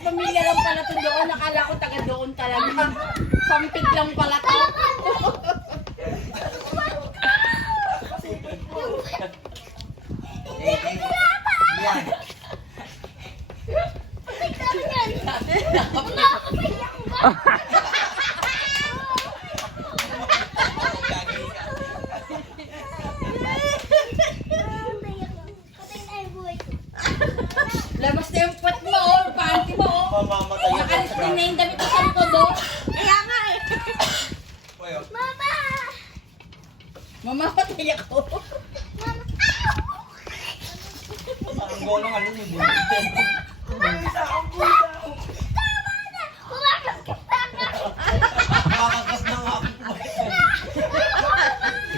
pamilya lang pala to doon. Nakala ko taga doon talaga. Sampit lang pala to. Yan. Labas na yung puwet mo, oh. Panty mo, oh. Mamamatay ako. Nakalis din na yung damit ko sa likod, oh. Kaya nga, eh. Mama! Mamamatay ako. Parang golong ano yung buhay. Makakas na nga ako.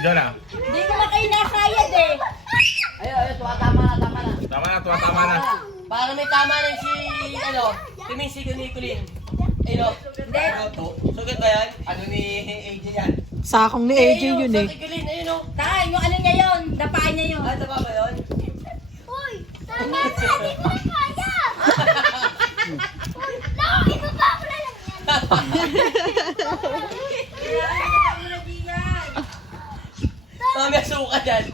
Ikaw na. Hindi ko na kayo nasayad, eh. Ayun, tama na. Tama na, tama na. Para may tama na si, si Kulin. Ayun, Hindi. sugat ba yan? Ano ni AJ yan? Sakong ni AJ yun eh. Si Kulin, ayun o. Tay, yung ano niya yun. Dapaan niya yun. Ah, tama ba yun? Uy! Tama na! Di ko na kaya! No! Ibaba ko na lang yan! Ah, may suka dyan.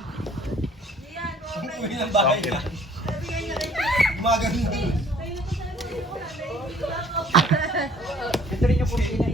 Uwi ng bahay na. Maganda. Ito rin yung kumina.